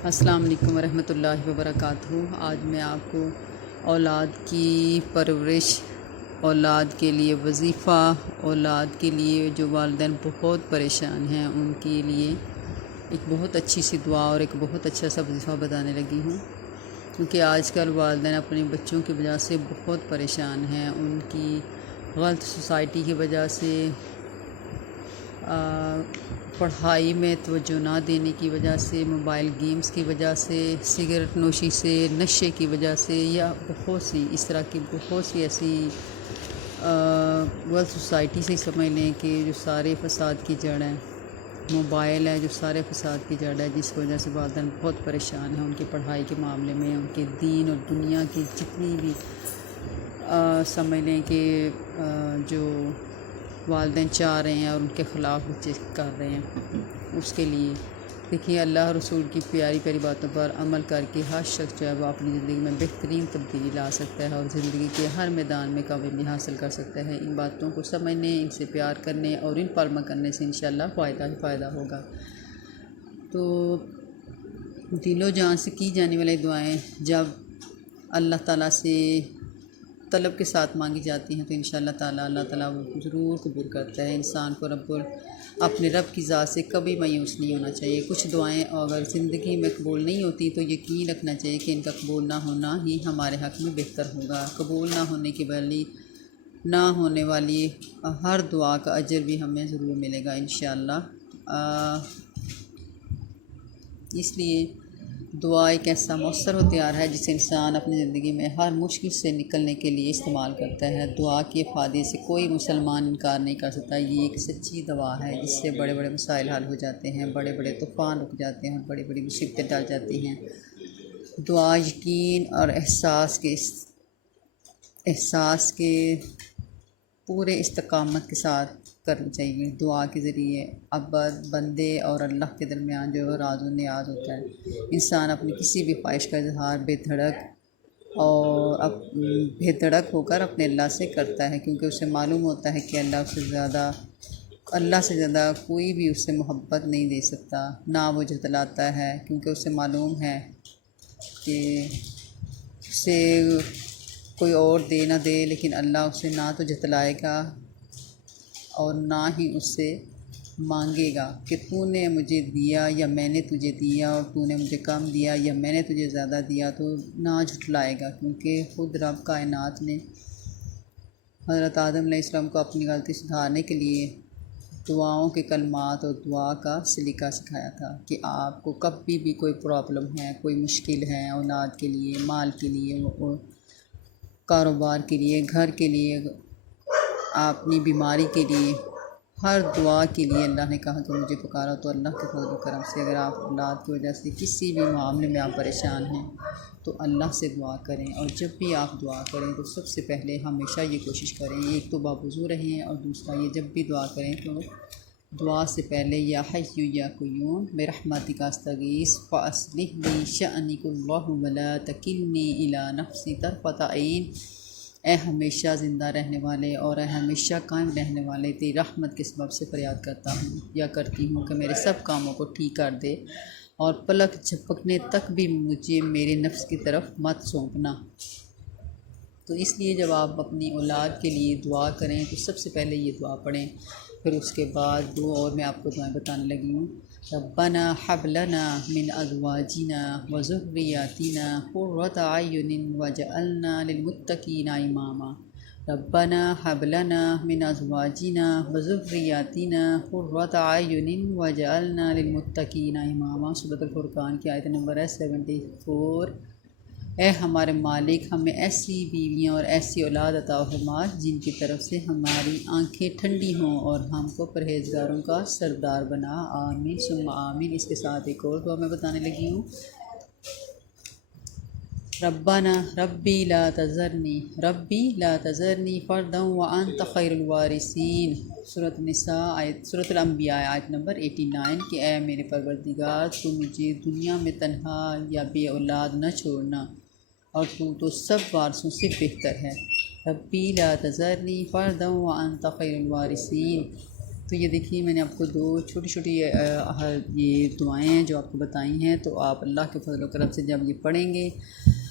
السلام علیکم ورحمۃ اللہ وبرکاتہ۔ آج میں آپ کو اولاد کی پرورش، اولاد کے لیے وظیفہ، اولاد کے لیے جو والدین بہت پریشان ہیں ان کے لیے ایک بہت اچھی سی دعا اور ایک بہت اچھا سا وظیفہ بتانے لگی ہوں، کیونکہ آج کل والدین اپنے بچوں کی وجہ سے بہت پریشان ہیں۔ ان کی غلط سوسائٹی کی وجہ سے، پڑھائی میں توجہ نہ دینے کی وجہ سے، موبائل گیمز کی وجہ سے، سگریٹ نوشی سے، نشے کی وجہ سے، یا بہت سی اس طرح کی بہت سی ایسی غلط سوسائٹی سے سمجھ لیں کہ جو سارے فساد کی جڑ ہے موبائل ہے، جو سارے فساد کی جڑ ہے، جس کی وجہ سے والدین بہت پریشان ہیں ان کی پڑھائی کے معاملے میں، ان کے دین اور دنیا کی جتنی بھی سمجھ لیں کہ جو والدین چاہ رہے ہیں اور ان کے خلاف بچے کر رہے ہیں، اس کے لیے دیکھیے اللہ رسول کی پیاری پیاری باتوں پر عمل کر کے ہر شخص جو ہے وہ اپنی زندگی میں بہترین تبدیلی لا سکتا ہے اور زندگی کے ہر میدان میں کامیابی حاصل کر سکتا ہے۔ ان باتوں کو سمجھنے، ان سے پیار کرنے اور ان پر عمل کرنے سے انشاءاللہ فائدہ ہی فائدہ ہوگا۔ تو دل و جان سے کی جانے والی دعائیں جب اللہ تعالیٰ سے طلب کے ساتھ مانگی جاتی ہیں تو انشاءاللہ تعالیٰ اللہ تعالیٰ وہ ضرور قبول کرتا ہے۔ انسان کو اپنے رب کی ذات سے کبھی مایوس نہیں ہونا چاہیے۔ کچھ دعائیں اگر زندگی میں قبول نہیں ہوتی تو یقین رکھنا چاہیے کہ ان کا قبول نہ ہونا ہی ہمارے حق میں بہتر ہوگا۔ قبول نہ ہونے والی ہر دعا کا اجر بھی ہمیں ضرور ملے گا انشاءاللہ۔ اس لیے دعا ایک ایسا مؤثر ہتھیار ہے جسے انسان اپنی زندگی میں ہر مشکل سے نکلنے کے لیے استعمال کرتا ہے۔ دعا کے افادے سے کوئی مسلمان انکار نہیں کر سکتا۔ یہ ایک سچی دوا ہے جس سے بڑے بڑے مسائل حل ہو جاتے ہیں، بڑے بڑے طوفان رک جاتے ہیں، بڑی بڑی مصیبتیں ٹل جاتی ہیں۔ دعا یقین اور احساس کے پورے استقامت کے ساتھ کرنی چاہیے۔ دعا کے ذریعے عبد بندے اور اللہ کے درمیان جو راز و نیاز ہوتا ہے، انسان اپنی کسی بھی خواہش کا اظہار بے دھڑک ہو کر اپنے اللہ سے کرتا ہے، کیونکہ اسے معلوم ہوتا ہے کہ اللہ سے زیادہ کوئی بھی اس سے محبت نہیں دے سکتا، نہ وہ جھٹلاتا ہے، کیونکہ اسے معلوم ہے کہ اسے کوئی اور دے نہ دے لیکن اللہ اسے نہ تو جھٹلائے گا اور نہ ہی اس سے مانگے گا کہ تو نے مجھے دیا یا میں نے تجھے دیا، اور تو نے مجھے کم دیا یا میں نے تجھے زیادہ دیا، تو نہ جھٹلائے گا، کیونکہ خود رب کائنات نے حضرت آدم علیہ السلام کو اپنی غلطی سدھارنے کے لیے دعاؤں کے کلمات اور دعا کا سلیقہ سکھایا تھا کہ آپ کو کبھی بھی کوئی پرابلم ہے، کوئی مشکل ہے، اولاد کے لیے، مال کے لیے، کاروبار کے لیے، گھر کے لیے، اپنی بیماری کے لیے، ہر دعا کے لیے اللہ نے کہا کہ مجھے پکارا۔ تو اللہ کے فضل و کرم سے اگر آپ اولاد کی وجہ سے کسی بھی معاملے میں آپ پریشان ہیں تو اللہ سے دعا کریں، اور جب بھی آپ دعا کریں تو سب سے پہلے ہمیشہ یہ کوشش کریں، ایک تو باوضو رہیں، اور دوسرا یہ جب بھی دعا کریں تو دعا سے پہلے یا حی یا قیوم برحمتک استغیث فاصلح لی شأنی کلہ ولا تکلنی الی نفسی طرفۃ عین، اے ہمیشہ زندہ رہنے والے اور اے ہمیشہ قائم رہنے والے، تیری رحمت کے سبب سے فریاد کرتا ہوں یا کرتی ہوں کہ میرے سب کاموں کو ٹھیک کر دے، اور پلک جھپکنے تک بھی مجھے میرے نفس کی طرف مت سونپنا۔ تو اس لیے جب آپ اپنی اولاد کے لیے دعا کریں تو سب سے پہلے یہ دعا پڑھیں، پھر اس کے بعد دو اور میں آپ کو دعائیں بتانے لگی ہوں۔ ربنا حب لنا من ازواجنا وذریاتنا قرۃ اعین واجعلنا للمتقین اماما۔ ربنا حب لنا من ازواجنا وذریاتنا قرۃ اعین واجعلنا للمتقین اماما۔ سورۃ الفرقان کی آیت نمبر ہے 74۔ اے ہمارے مالک، ہمیں ایسی بیویاں اور ایسی اولاد عطا فرما جن کی طرف سے ہماری آنکھیں ٹھنڈی ہوں، اور ہم کو پرہیزگاروں کا سردار بنا، آمین ثم آمین۔ اس کے ساتھ ایک اور دعا میں بتانے لگی ہوں۔ ربی لا تذرنی فردا وانت خیر الوارثین۔ سورۃ الانبیاء آیت نمبر 89 کہ اے میرے پروردگار، تو مجھے دنیا میں تنہا یا بے اولاد نہ چھوڑنا، اور تو سب وارثوں سے بہتر ہے۔ ربی لا تذرنی فردا وانت خیر الوارثین۔ تو یہ دیکھیے میں نے آپ کو دو چھوٹی چھوٹی یہ دعائیں ہیں جو آپ کو بتائی ہیں، تو آپ اللہ کے فضل و کرم سے جب یہ پڑھیں گے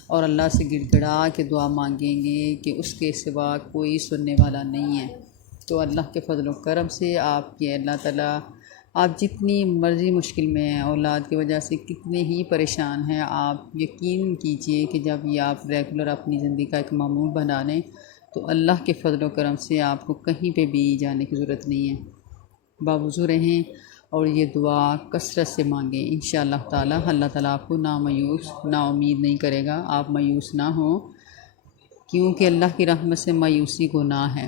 اور اللہ سے گڑ گڑا کے دعا مانگیں گے کہ اس کے سوا کوئی سننے والا نہیں ہے، تو اللہ کے فضل و کرم سے آپ کے اللہ تعالیٰ، آپ جتنی مرضی مشکل میں ہیں، اولاد کی وجہ سے کتنے ہی پریشان ہیں، آپ یقین کیجئے کہ جب یہ آپ ریگولر اپنی زندگی کا ایک معمول بنا لیں تو اللہ کے فضل و کرم سے آپ کو کہیں پہ بھی جانے کی ضرورت نہیں ہے۔ باوضو رہیں اور یہ دعا کثرت سے مانگیں، انشاءاللہ تعالی اللہ تعالیٰ آپ کو نامایوس نا امید نہیں کرے گا۔ آپ مایوس نہ ہوں، کیونکہ اللہ کی رحمت سے مایوسی گناہ ہے۔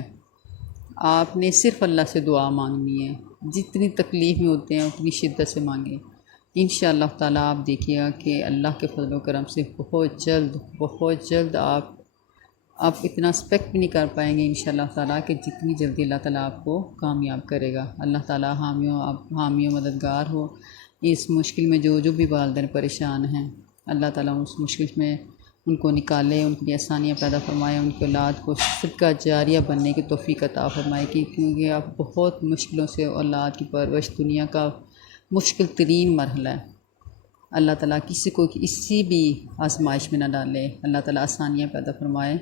آپ نے صرف اللہ سے دعا مانگنی ہے، جتنی تکلیف میں ہوتے ہیں اتنی شدت سے مانگیں، انشاءاللہ تعالیٰ آپ دیکھیے گا کہ اللہ کے فضل و کرم سے بہت جلد آپ اتنا ایکسپیکٹ بھی نہیں کر پائیں گے انشاءاللہ تعالیٰ کہ جتنی جلدی اللہ تعالیٰ آپ کو کامیاب کرے گا۔ اللہ تعالیٰ حامی و مددگار ہو۔ اس مشکل میں جو بھی والدین پریشان ہیں، اللہ تعالیٰ اس مشکل میں ان کو نکالے، ان کی آسانیاں پیدا فرمائے، ان کی اولاد کو صدقہ جاریہ بننے کی توفیق عطا فرمائے، کیونکہ اب بہت مشکلوں سے اولاد کی پرورش دنیا کا مشکل ترین مرحلہ ہے۔ اللہ تعالیٰ کسی کو کسی بھی آزمائش میں نہ ڈالے، اللہ تعالیٰ آسانیاں پیدا فرمائے۔